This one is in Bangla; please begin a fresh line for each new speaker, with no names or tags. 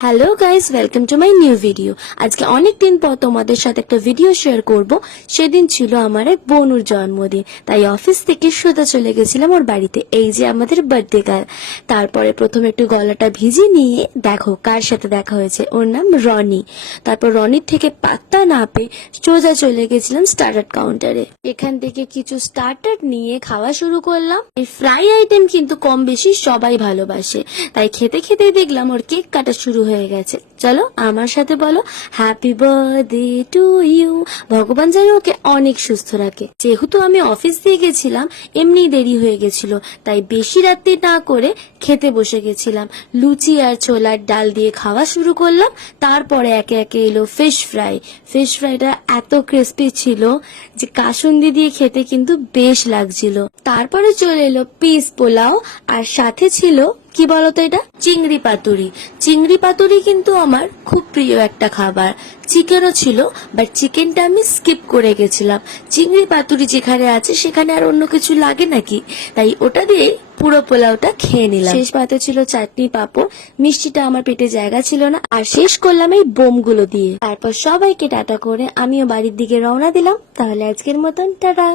Hello guys welcome to my new video আজকে অনেক দিন পর তোমাদের সাথে একটা ভিডিও শেয়ার করব। সেদিন ছিল আমার এক বনুর জন্মদিন। তাই অফিস থেকে সোজা চলে গেছিলাম ওর বাড়িতে। এই যে আমাদের বার্থডে গার্ল তারপরে প্রথমে একটু গলাটা ভিজে নিয়ে দেখো কার সাথে দেখা হয়েছে। ওর নাম রনি। তারপর রনির থেকে পাত্তা না পেয়ে সোজা চলে গেছিলাম স্টার্টার কাউন্টারে এখান থেকে কিছু স্টার্টার নিয়ে খাওয়া শুরু করলাম। এই ফ্রাই আইটেম কিন্তু কম বেশি সবাই ভালোবাসে। তাই খেতে খেতে দেখলাম ওর কেক কাটা শুরু হয়ে গেছে। চলো আমার সাথে বলো হ্যাপি বার্থডে টু ইউ ভগবান যেন ওকে অনেক সুস্থ রাখে। যেহেতু আমি অফিস দিয়ে গেছিলাম এমনি দেরি হয়ে গেছিল, তাই বেশি রাত্রি না করে খেতে বসে গেছিলাম। লুচি আর ছোলার ডাল দিয়ে খাওয়া শুরু করলাম, তারপরে একে একে এলো ফিশ ফ্রাই ফিশ ফ্রাইটা এত ক্রিস্পি ছিল যে কাসুন্দি দিয়ে খেতে কিন্তু বেশ লাগছিল। তারপরে চলে এলো পিস পোলাও, আর সাথে ছিল, কি বলতো এটা? চিংড়ি পাতুরি। চিংড়ি পাতুরি কিন্তু আমার খুব প্রিয় একটা খাবার। চিকেনও ছিল বাট চিকেনটা আমি স্কিপ করে গেছিলাম। চিংড়ি পাতুরি যেখানে আছে, সেখানে আর অন্য কিছু লাগে নাকি? তাই ওটা দিয়ে পুরো পোলাওটা খেয়ে নিলাম। শেষ পাতে ছিল চাটনি পাঁপড়, মিষ্টিটা আমার পেটে জায়গা ছিল না, আর শেষ করলাম এই বোমগুলো দিয়ে। তারপর সবাইকে টাটা করে আমিও বাড়ির দিকে রওনা দিলাম। তাহলে আজকের মতন, টাটা।